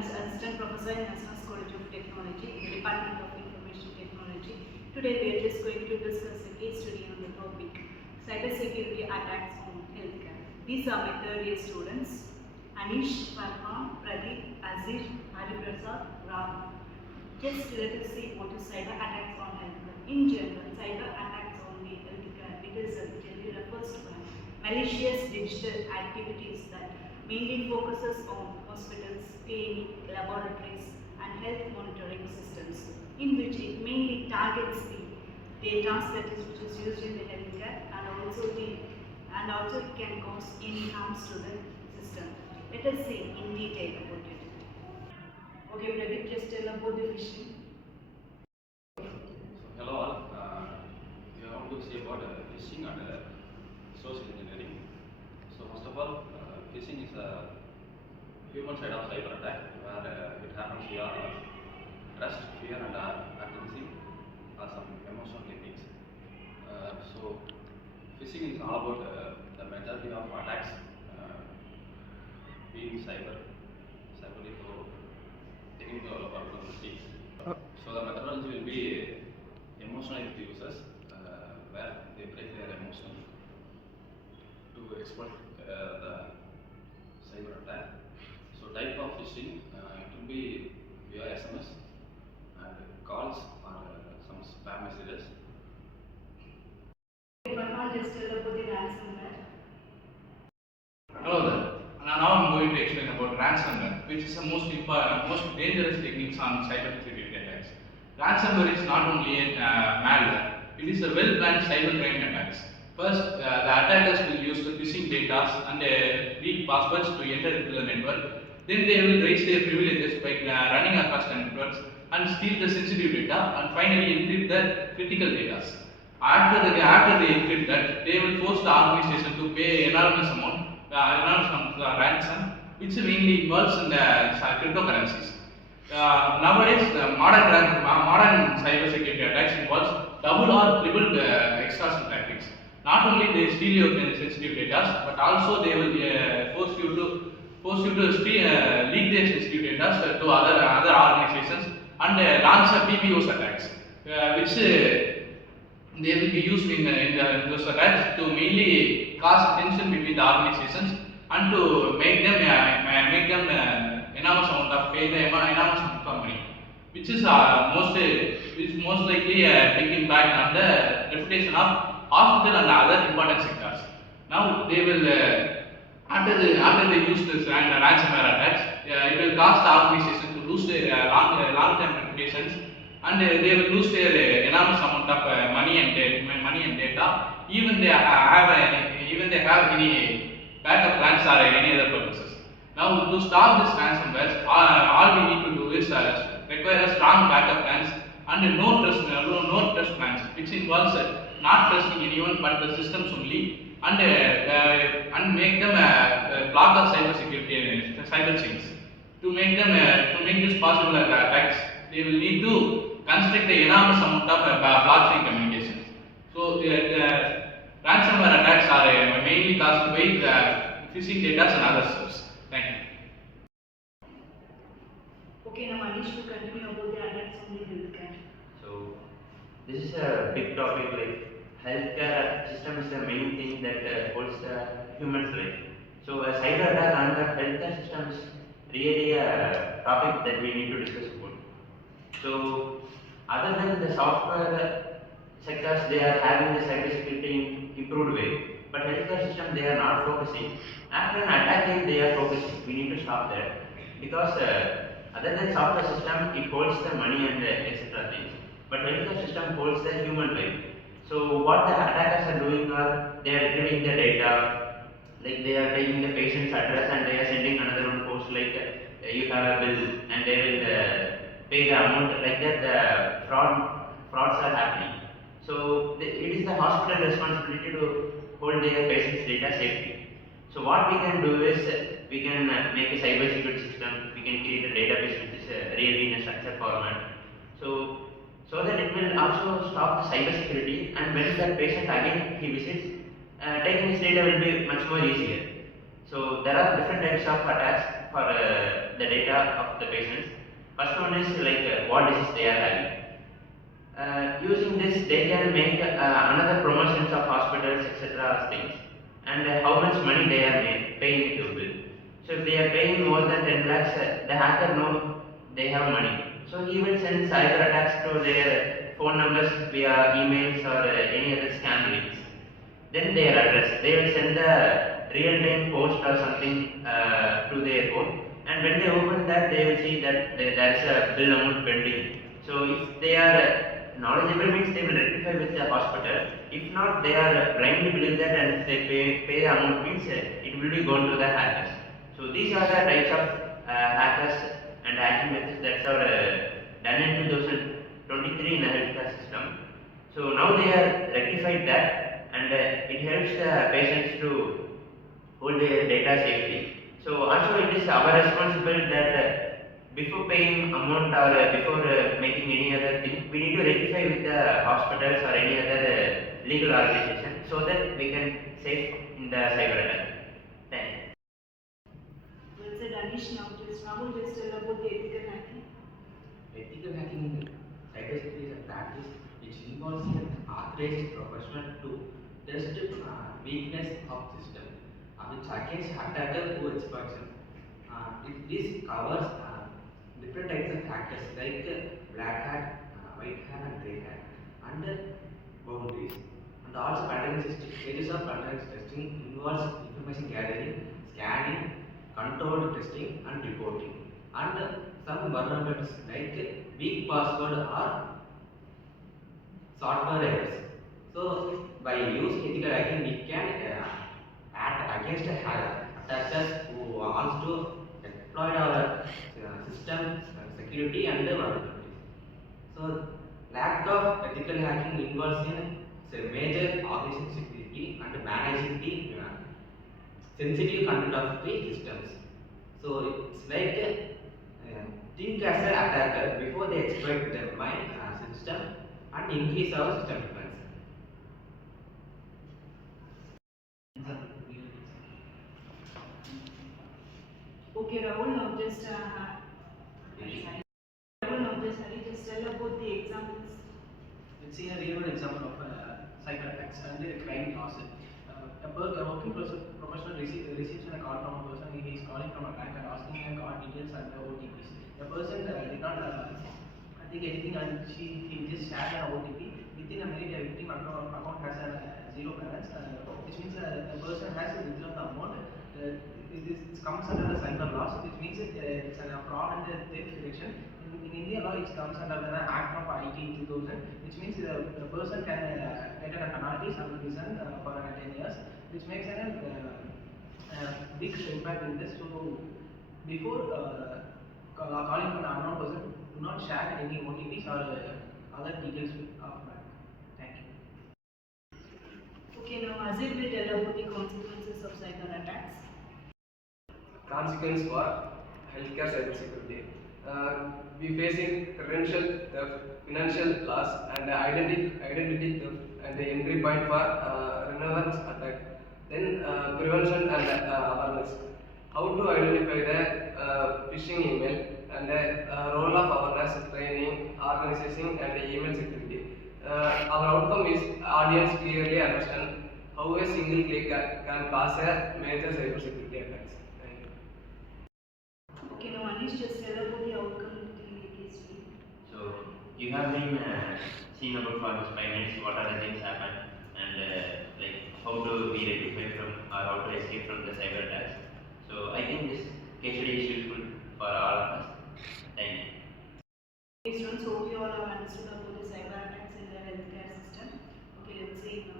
is Assistant Professor in SNS College of Technology in the Department of Information Technology. Today we are just going to discuss a case study on the topic cybersecurity attacks on healthcare. These are my third year students Anish, Farhan, Pradeep, Azir, Hariprasad, Ram. Just let us see what is cyber attacks on healthcare. In general, cyber attacks on the healthcare, it generally refers to malicious digital activities that mainly focuses on hospitals, clinic, laboratories and health monitoring systems, in which it mainly targets the data which is used in the healthcare and also it can cause any harms to the system. Let us see in detail about it. Okay, Pradeep, just tell about the phishing. Hello all. We are going to say about phishing and social engineering. So first of all, phishing is a human side of cyber attack where it happens via trust, fear and urgency or some emotional techniques. So phishing is all about the majority of attacks being cyberly so technical or mistakes. So the methodology will be emotional with users where they break their emotion to exploit the cyber attack. So type of phishing it will be via SMS and calls or some spam messages. Farhan, just tell about the ransomware. Hello there. Now I'm going to explain about ransomware, which is the most dangerous techniques on cybersecurity attacks. Ransomware is not only a malware; it is a well-planned cybercrime attacks. First, the attackers will use the phishing data and weak passwords to enter into the network. Then they will raise their privileges by running across the networks and steal the sensitive data and finally encrypt the critical data. After they encrypt that, they will force the organization to pay enormous ransom, which mainly involves in the cryptocurrencies. Nowadays, the modern cybersecurity attacks involves double or triple extortion tactics. Not only they steal your sensitive data, but also they will force you to leak their sensitive data to other organizations and launch a PBOs attacks, which they will be used in those attacks to mainly cause tension between the organizations and to make them enormous amount of enormous amount of money, which is most likely a big impact on the reputation of hospital and other important sectors. Now they will after they use this ransomware attacks, it will cause the organization to lose their long-term reputations and they will lose their enormous amount of money and data. Even they have any backup plans or any other purposes. Now to stop this ransomware, all we need to do is require a strong backup plans and no trust plans, which involves not trusting anyone but the systems only, and make them block of cyber things. To make this possible attacks, they will need to construct an enormous amount of blockchain communications. So ransomware attacks are mainly caused by phishing data and other stuff. Thank you. Okay, now Anish will continue about the attacks on the healthcare. So this is a big topic. Like healthcare system is the main thing that holds the human's life. So a cyber attack on the healthcare system is really a topic that we need to discuss about. So other than the software sectors, they are having the cybersecurity improved way, but healthcare system they are not focusing. After an attack, they are focusing. We need to stop that because other than software system, it holds the money and etc. things, but healthcare system holds the human life. So what the attackers are doing are they are retrieving the data, like they are taking the patient's address and they are sending another one post like you have a bill and they will pay the amount like that. The frauds are happening. So it is the hospital responsibility to hold their patients' data safely. So what we can do is we can make a cyber security system. We can create a database which is really in a structured format. So that it will also stop the cyber security, and when the patient again he visits, taking his data will be much more easier. So there are different types of attacks for the data of the patients. First one is like what disease they are having. Using this, they can make another promotions of hospitals, etc. things, and how much money they are paying to bill. So if they are paying more than 10 lakhs, the hacker know they have money. So he will send cyber attacks to their phone numbers via emails or any other scam links. Then their address, they will send the real-time post or something to their phone, and when they open that, they will see that there is a bill amount pending. So if they are knowledgeable, means they will rectify with the hospital. If not, they are blindly believe that, and if they pay the amount, means it will be gone to the hackers. So these are the types of hackers and hacking methods that are done in 2023 in a healthcare system. So now they are rectified that, and it helps the patients to hold their data safely. So also it is our responsibility that before paying amount or before making any other thing, we need to rectify with the hospitals or any other legal organization so that we can save in the cyber attack. Thank you. Well said, Anish. Now we'll just tell about the ethical hacking. Ethical hacking in cybersecurity is a practice which involves an authorized professional to test weakness of system, which against attacker who exploits it. This covers different types of hackers like black hat, white hat, and grey hat, and boundaries. And also pattern stages of pattern testing involves information gathering, scanning, controlled testing, and reporting. And some vulnerabilities like weak password or software errors. So by using ethical hacking, we can act against attackers who wants to exploit our system security and vulnerabilities. So lack of ethical hacking involves in major organization security and managing the sensitive content of the systems. So it's like think as an attacker before they exploit my system and increase our system defense. Okay, Rahul, now just Hari, just tell about the examples. Let's see a real world example of cyber attacks and a crime lawsuit. A working professional receives a call from a person. He is calling from a bank and asking a card details and OTPs. The person did not think anything, and he just shared an OTP. Within a minute, the victim account has a zero balance, which means the person has withdrawn the amount. This comes under the cyber laws, which means it's a fraud and theft detection. In India law, it comes under the Act of IT 2000, which means the person can get a penalty under prison for 10 years, which makes a big impact in this. So before calling for an unknown person, do not share any OTPs or other details of bank. Thank you. Okay, now Azir will tell about the consequences of cyber attacks. Consequence for healthcare cybersecurity. We facing credential theft, financial loss, and identity theft, and the entry point for relevance attack. Then prevention and awareness. How to identify the phishing email, and the role of awareness training, organizing, and email security. Our outcome is audience clearly understand how a single click can cause a major cybersecurity attacks. Thank you. Okay, now Anish, just tell about the outcome of the case study. So you have been seen about for this 5 minutes what are the things happen, and like how to be rectified from or how to escape from the cyber attacks. So I think this case study is useful for all of us. Thank you. Okay, students, hope you all have understood about the cyber attacks in the healthcare system. Okay, let's see now.